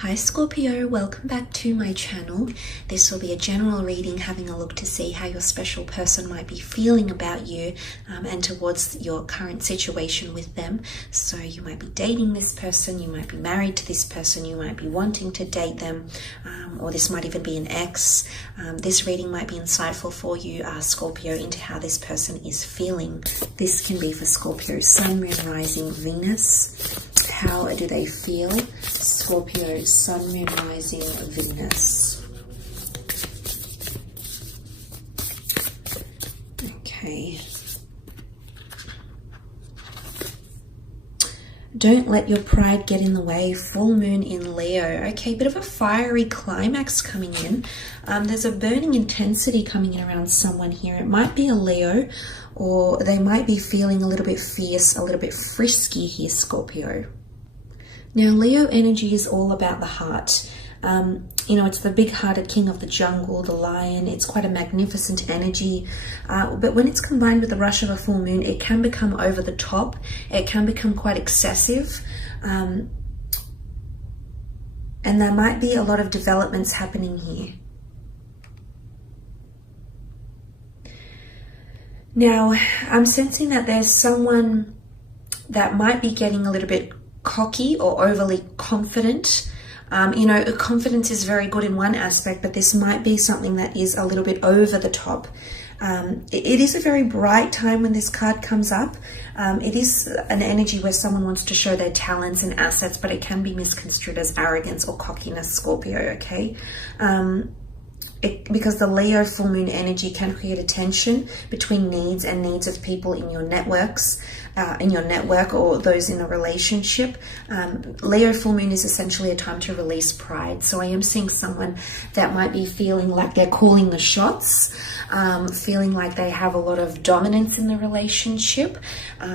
Hi Scorpio, welcome back to my channel. This will be a general reading having a look to see how your special person might be feeling about you and towards your current situation with them. So you might be dating this person, you might be married to this person, you might be wanting to date them, or this might even be an ex. This reading might be insightful for you, Scorpio, into how this person is feeling. This can be for Scorpio, Sun, Moon, Rising, Venus. How do they feel? Scorpio, Sun, Moon, Rising, Venus. Okay. Don't let your pride get in the way. Full moon in Leo. Okay, bit of a fiery climax coming in. There's a burning intensity coming in around someone here. It might be a Leo, or they might be feeling a little bit fierce, a little bit frisky here, Scorpio. Now, Leo energy is all about the heart. It's the big-hearted king of the jungle, the lion. It's quite a magnificent energy. But when it's combined with the rush of a full moon, it can become over the top. It can become quite excessive. And there might be a lot of developments happening here. Now, I'm sensing that there's someone that might be getting a little bit cocky or overly confident. Confidence is very good in one aspect, but this might be something that is a little bit over the top. It is a very bright time when this card comes up. It is an energy where someone wants to show their talents and assets, but it can be misconstrued as arrogance or cockiness, Scorpio, okay? Because the Leo full moon energy can create a tension between needs of people in your networks, in your network, or those in a relationship. Leo full moon is essentially a time to release pride. So I am seeing someone that might be feeling like they're calling the shots, feeling like they have a lot of dominance in the relationship,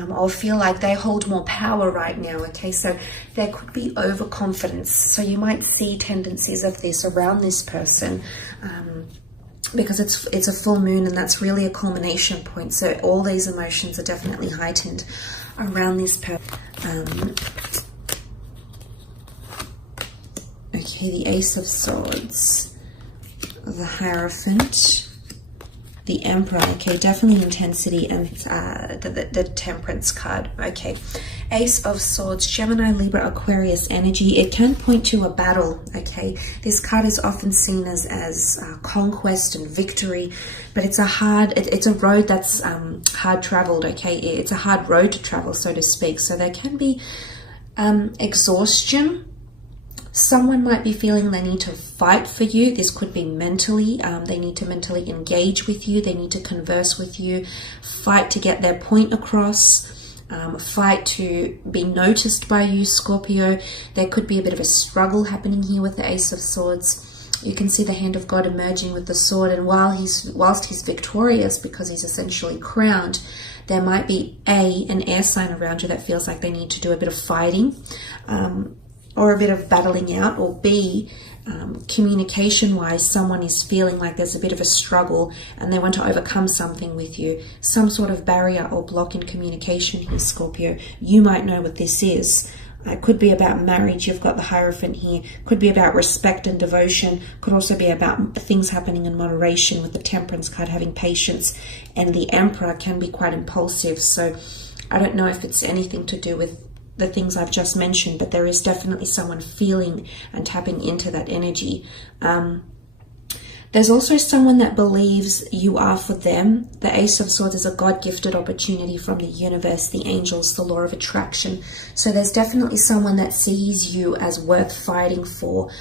or feel like they hold more power right now. Okay, so there could be overconfidence. So you might see tendencies of this around this person. Because it's a full moon, and that's really a culmination point. So all these emotions are definitely heightened around this person. Okay, the Ace of Swords, the Hierophant, the Emperor. Okay, definitely intensity, and the Temperance card. Okay, Ace of Swords, Gemini, Libra, Aquarius energy. It can point to a battle. Okay, this card is often seen as conquest and victory, but it's a road that's hard traveled. Okay, it's a hard road to travel, so to speak. So there can be exhaustion. Someone might be feeling they need to fight for you. This could be mentally. They need to mentally engage with you. They need to converse with you, fight to get their point across, fight to be noticed by you, Scorpio. There could be a bit of a struggle happening here with the Ace of Swords. You can see the hand of God emerging with the sword, and whilst he's victorious because he's essentially crowned, there might be an air sign around you that feels like they need to do a bit of fighting, or a bit of battling out, or B, communication-wise, someone is feeling like there's a bit of a struggle and they want to overcome something with you. Some sort of barrier or block in communication here, Scorpio. You might know what this is. It could be about marriage. You've got the Hierophant here. Could be about respect and devotion. Could also be about things happening in moderation, with the Temperance card having patience. And the Emperor can be quite impulsive. So I don't know if it's anything to do with the things I've just mentioned, but there is definitely someone feeling and tapping into that energy. There's also someone that believes you are for them. The Ace of Swords is a God-gifted opportunity from the universe, the angels, the law of attraction. So there's definitely someone that sees you as worth fighting for,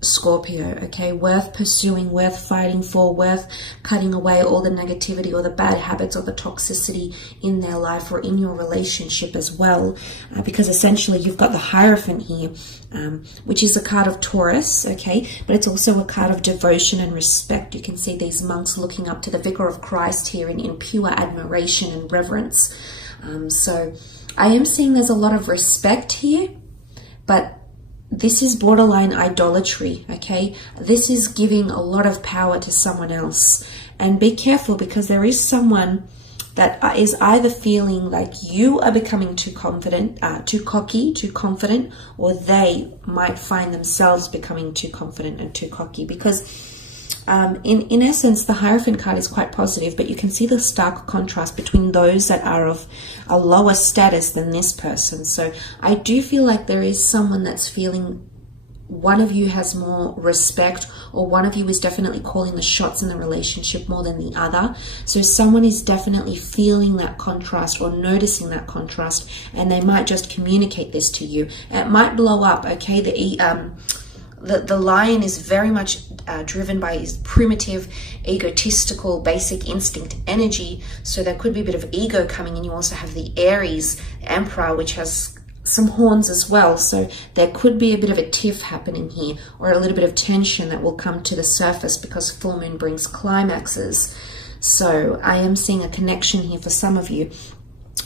Scorpio, okay, worth pursuing, worth fighting for, worth cutting away all the negativity or the bad habits or the toxicity in their life or in your relationship as well, because essentially you've got the Hierophant here, which is a card of Taurus, okay, but it's also a card of devotion and respect. You can see these monks looking up to the Vicar of Christ here in pure admiration and reverence. So I am seeing there's a lot of respect here, but this is borderline idolatry, okay? This is giving a lot of power to someone else. And be careful, because there is someone that is either feeling like you are becoming too confident, too cocky, too confident, or they might find themselves becoming too confident and too cocky. Because in essence, the Hierophant card is quite positive, but you can see the stark contrast between those that are of a lower status than this person. So I do feel like there is someone that's feeling one of you has more respect, or one of you is definitely calling the shots in the relationship more than the other. So someone is definitely feeling that contrast or noticing that contrast, and they might just communicate this to you. It might blow up, okay? The lion is very much driven by his primitive, egotistical, basic instinct energy. So there could be a bit of ego coming in. You also have the Aries Emperor, which has some horns as well. So there could be a bit of a tiff happening here, or a little bit of tension that will come to the surface because full moon brings climaxes. So I am seeing a connection here for some of you.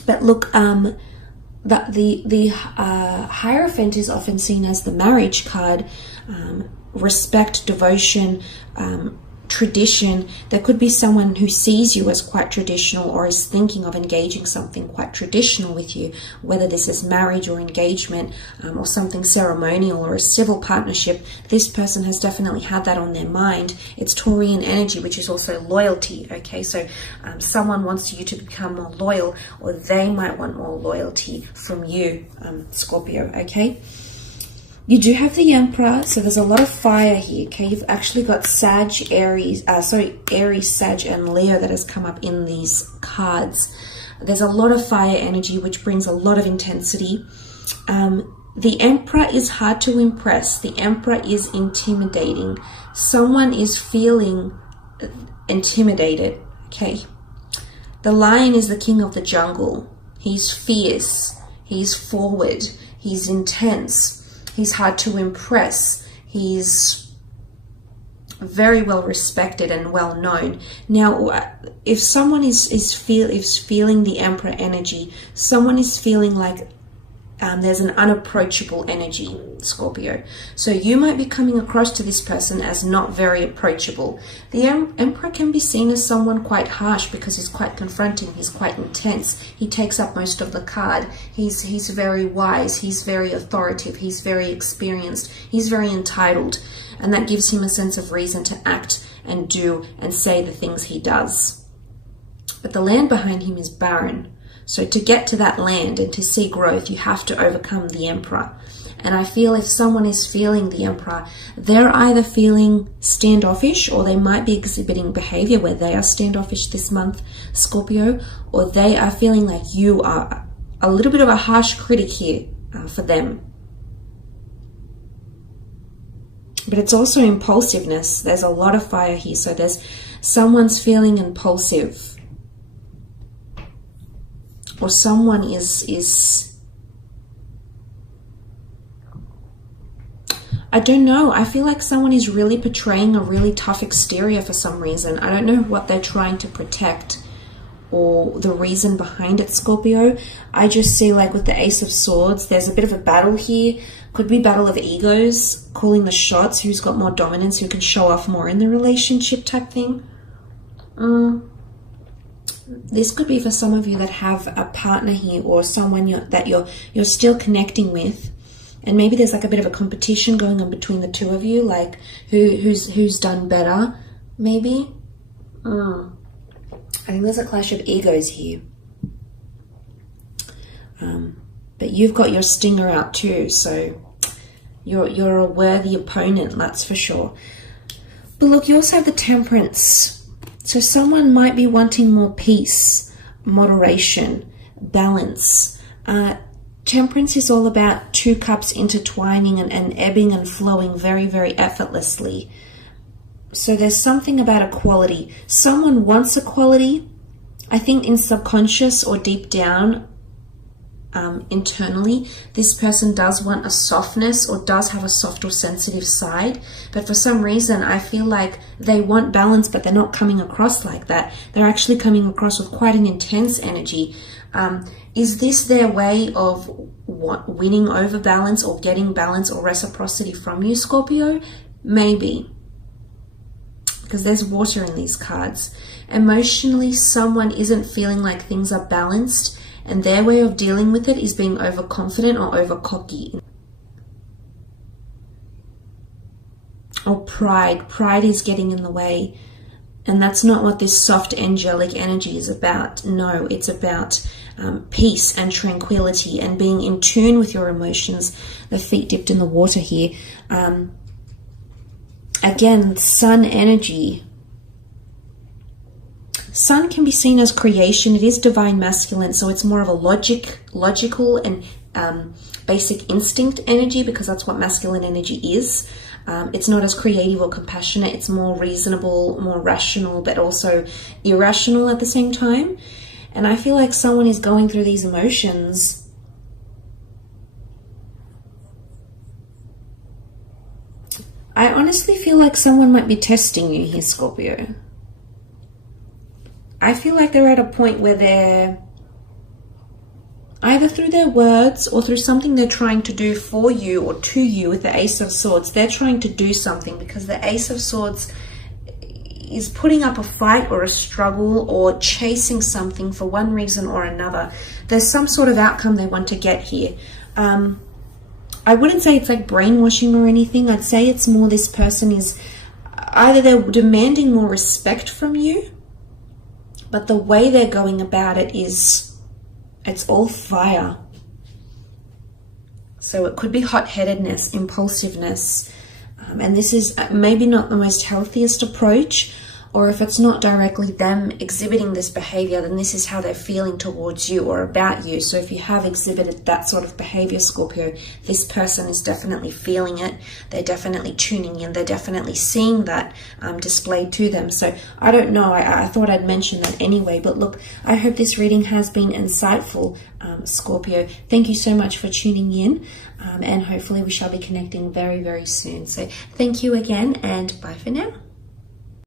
But look, the Hierophant is often seen as the marriage card. Respect, devotion, tradition. There could be someone who sees you as quite traditional, or is thinking of engaging something quite traditional with you, whether this is marriage or engagement, or something ceremonial or a civil partnership. This person has definitely had that on their mind. It's Taurian energy, which is also loyalty. Okay, so someone wants you to become more loyal, or they might want more loyalty from you, Scorpio. Okay. You do have the Emperor, so there's a lot of fire here, okay? You've actually got Aries, Sag, and Leo that has come up in these cards. There's a lot of fire energy, which brings a lot of intensity. The Emperor is hard to impress. The Emperor is intimidating. Someone is feeling intimidated, okay? The Lion is the king of the jungle. He's fierce. He's forward. He's intense. He's hard to impress. He's very well respected and well known. Now, if someone is feeling the Emperor energy, someone is feeling like there's an unapproachable energy, Scorpio. So you might be coming across to this person as not very approachable. The Emperor can be seen as someone quite harsh because he's quite confronting, he's quite intense. He takes up most of the card. He's very wise, he's very authoritative, he's very experienced, he's very entitled, and that gives him a sense of reason to act and do and say the things he does. But the land behind him is barren. So to get to that land and to see growth, you have to overcome the Emperor. And I feel if someone is feeling the Emperor, they're either feeling standoffish, or they might be exhibiting behavior where they are standoffish this month, Scorpio, or they are feeling like you are a little bit of a harsh critic here for them. But it's also impulsiveness. There's a lot of fire here. So there's someone's feeling impulsive. Or someone is I don't know. I feel like someone is really portraying a really tough exterior for some reason. I don't know what they're trying to protect or the reason behind it, Scorpio. I just see, like with the Ace of Swords, there's a bit of a battle here. Could be battle of egos, calling the shots, who's got more dominance, who can show off more in the relationship type thing. This could be for some of you that have a partner here, or someone that you're still connecting with, and maybe there's like a bit of a competition going on between the two of you, like who's done better, maybe. I think there's a clash of egos here. But you've got your stinger out too, so you're a worthy opponent, that's for sure. But look, you also have the Temperance. So someone might be wanting more peace, moderation, balance. Temperance is all about two cups intertwining and ebbing and flowing very, very effortlessly. So there's something about equality. Someone wants equality. I think in subconscious or deep down, internally, this person does want a softness, or does have a soft or sensitive side, but for some reason I feel like they want balance, but they're not coming across like that. They're actually coming across with quite an intense energy. Is this their way of winning over balance, or getting balance or reciprocity from you, Scorpio? Maybe, because there's water in these cards. Emotionally, someone isn't feeling like things are balanced, and their way of dealing with it is being overconfident or over cocky. Or pride. Pride is getting in the way. And that's not what this soft angelic energy is about. No, it's about peace and tranquility and being in tune with your emotions. The feet dipped in the water here. Again, sun energy. Sun can be seen as creation. It is divine masculine, so it's more of a logical and basic instinct energy, because that's what masculine energy is. It's not as creative or compassionate. It's more reasonable, more rational, but also irrational at the same time. And I feel like someone is going through these emotions. I honestly feel like someone might be testing you here, Scorpio. I feel like they're at a point where they're either through their words or through something they're trying to do for you or to you with the Ace of Swords. They're trying to do something, because the Ace of Swords is putting up a fight or a struggle or chasing something for one reason or another. There's some sort of outcome they want to get here. I wouldn't say it's like brainwashing or anything. I'd say it's more this person is either they're demanding more respect from you, but the way they're going about it is, it's all fire. So it could be hot-headedness, impulsiveness, and this is maybe not the most healthiest approach, or if it's not directly them exhibiting this behavior, then this is how they're feeling towards you or about you. So if you have exhibited that sort of behavior, Scorpio, this person is definitely feeling it. They're definitely tuning in. They're definitely seeing that displayed to them. So I don't know. I thought I'd mention that anyway. But look, I hope this reading has been insightful, Scorpio. Thank you so much for tuning in. And hopefully we shall be connecting very, very soon. So thank you again, and bye for now.